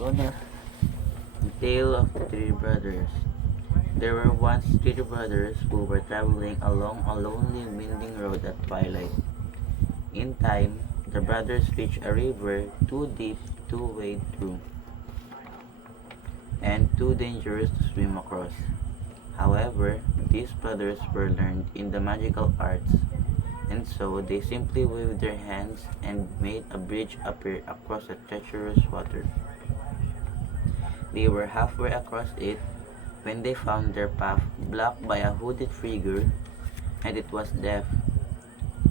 Connor. The Tale of the Three Brothers. There were once three brothers who were traveling along a lonely winding road at twilight. In time, the brothers reached a river too deep to wade through, and too dangerous to swim across. However, these brothers were learned in the magical arts, and so they simply waved their hands and made a bridge appear across the treacherous water. They were halfway across it when they found their path blocked by a hooded figure, and it was Death.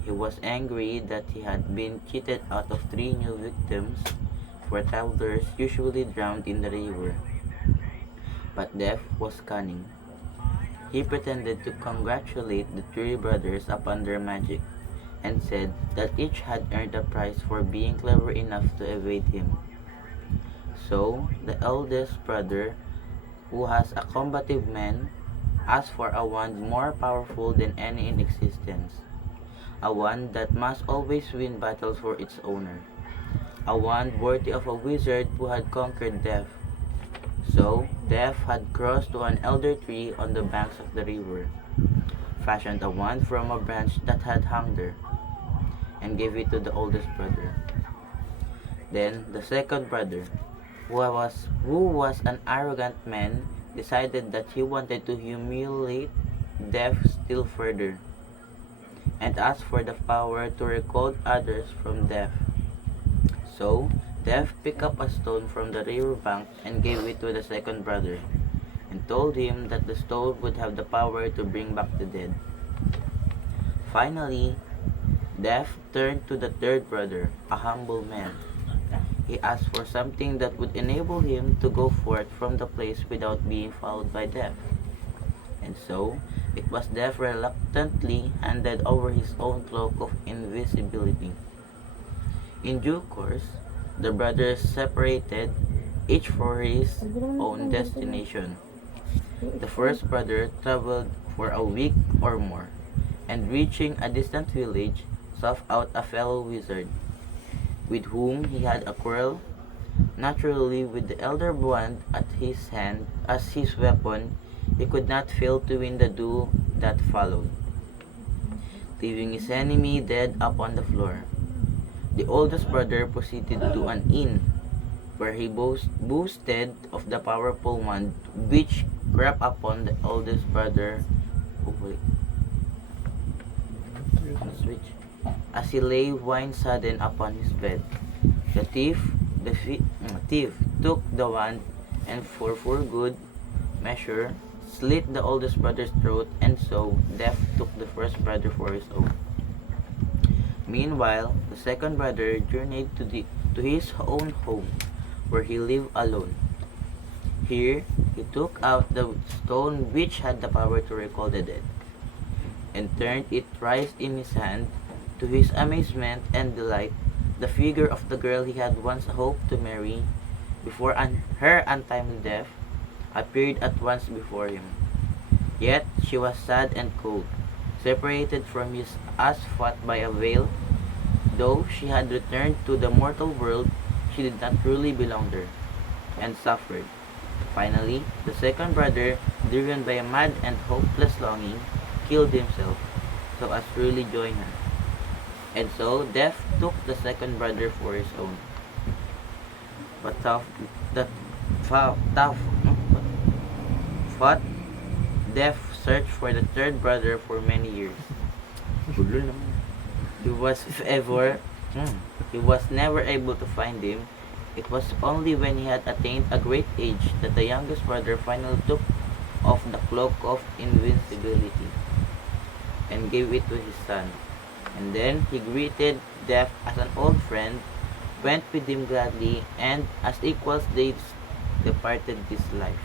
He was angry that he had been cheated out of three new victims, for travelers usually drowned in the river. But Death was cunning. He pretended to congratulate the three brothers upon their magic, and said that each had earned a prize for being clever enough to evade him. So, the eldest brother, who has a combative man, asked for a wand more powerful than any in existence, a wand that must always win battles for its owner, a wand worthy of a wizard who had conquered death. So, Death had crossed to an elder tree on the banks of the river, fashioned a wand from a branch that had hung there, and gave it to the oldest brother. Then the second brother, who was an arrogant man, decided that he wanted to humiliate Death still further, and asked for the power to recall others from Death. So, Death picked up a stone from the river bank and gave it to the second brother, and told him that the stone would have the power to bring back the dead. Finally, Death turned to the third brother, a humble man. He asked for something that would enable him to go forth from the place without being followed by Death. And so, it was Death reluctantly handed over his own cloak of invisibility. In due course, the brothers separated, each for his own destination. The first brother traveled for a week or more, and reaching a distant village, sought out a fellow wizard, with whom he had a quarrel. Naturally, with the elder wand at his hand as his weapon, he could not fail to win the duel that followed, leaving his enemy dead upon the floor. The oldest brother proceeded to an inn, where he boasted of the powerful wand which crept upon the oldest brother. Oh, wait. Switch. As he lay wine-sodden upon his bed. The thief took the wand and for good measure slit the oldest brother's throat, and so Death took the first brother for his own. Meanwhile, the second brother journeyed to his own home, where he lived alone. Here, he took out the stone which had the power to recall the dead, and turned it thrice in his hand. To his amazement and delight, the figure of the girl he had once hoped to marry, before her untimely death, appeared at once before him. Yet she was sad and cold, separated from his as fought by a veil. Though she had returned to the mortal world, she did not truly belong there, and suffered. Finally, the second brother, driven by a mad and hopeless longing, killed himself, so as to really join her. And so Death took the second brother for his own. But fought Death searched for the third brother for many years. Gulo naman. He was ever he was never able to find him. It was only when he had attained a great age that the youngest brother finally took off the cloak of invincibility and gave it to his son. And then he greeted Death as an old friend, went with him gladly, and as equals they departed this life.